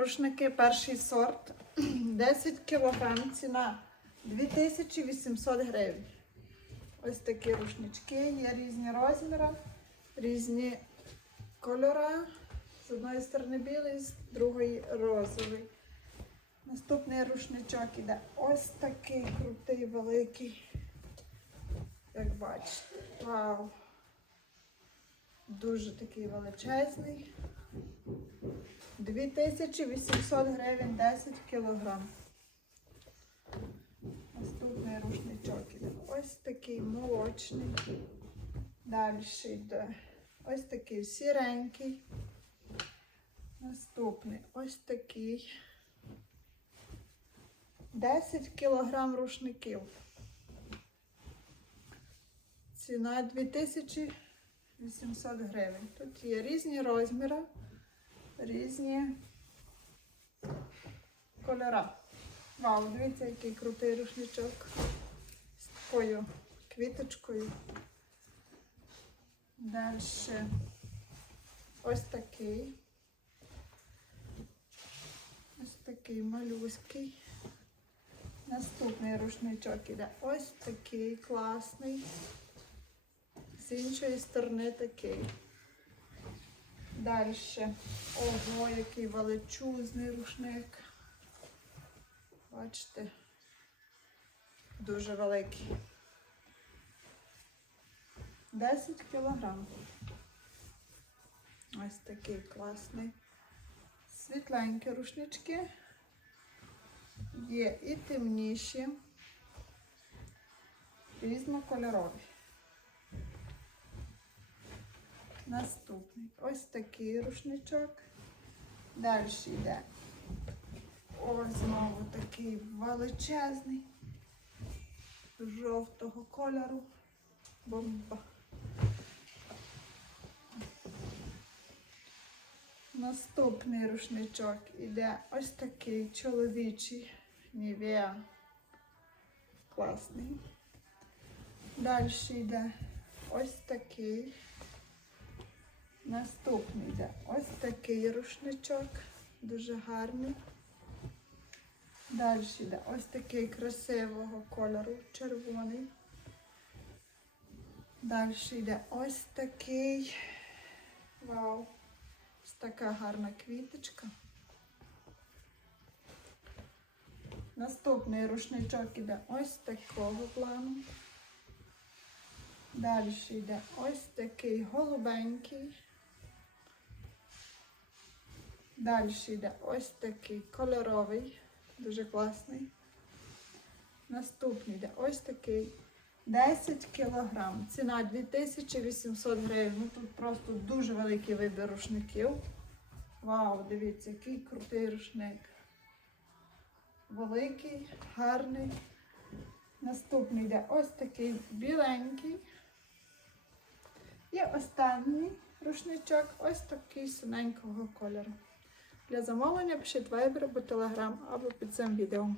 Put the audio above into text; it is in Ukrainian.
Рушники перший сорт. 10 кг, ціна 2800 гривень. Ось такі рушнички, є різні розміри, різні кольори. З одної сторони білий, з другої розовий. Наступний рушничок іде ось такий крутий, великий. Як бачите. Вау! Дуже такий величезний. 2800 гривень 10 кілограм. Наступний рушничок іде. Ось такий молочний. Далі йде ось такий сіренький. Наступний ось такий. 10 кілограм рушників. Ціна 2800 гривень. Тут є різні розміри, різні кольора. Вау, дивіться, який крутий рушничок з такою квіточкою. Далі ось такий. Ось такий малюський. Наступний рушничок іде ось такий класний. З іншої сторони такий. Далі. Ого, який величезний рушник. Бачите, дуже великий. 10 кілограм. Ось такий класний. Світленькі рушнички. Є і темніші, різнокольорові. Наступний ось такий рушничок. Далі йде ось знову такий величезний, жовтого кольору. Бомба. Наступний рушничок іде ось такий чоловічий Нівеа. Класний. Далі йде ось такий. Наступний йде ось такий рушничок, дуже гарний. Далі йде ось такий красивого кольору, червоний. Далі йде ось такий. Вау! Ось така гарна квіточка. Наступний рушничок іде ось такого плану. Далі йде ось такий голубенький. Далі йде ось такий кольоровий, дуже класний. Наступний йде ось такий 10 кілограм. Ціна 2800 гривень. Ну, тут просто дуже великий вибір рушників. Вау, дивіться, який крутий рушник. Великий, гарний. Наступний йде ось такий біленький. І останній рушничок ось такий синенького кольору. Для замовлення пишіть вайбер або телеграм або під цим відео.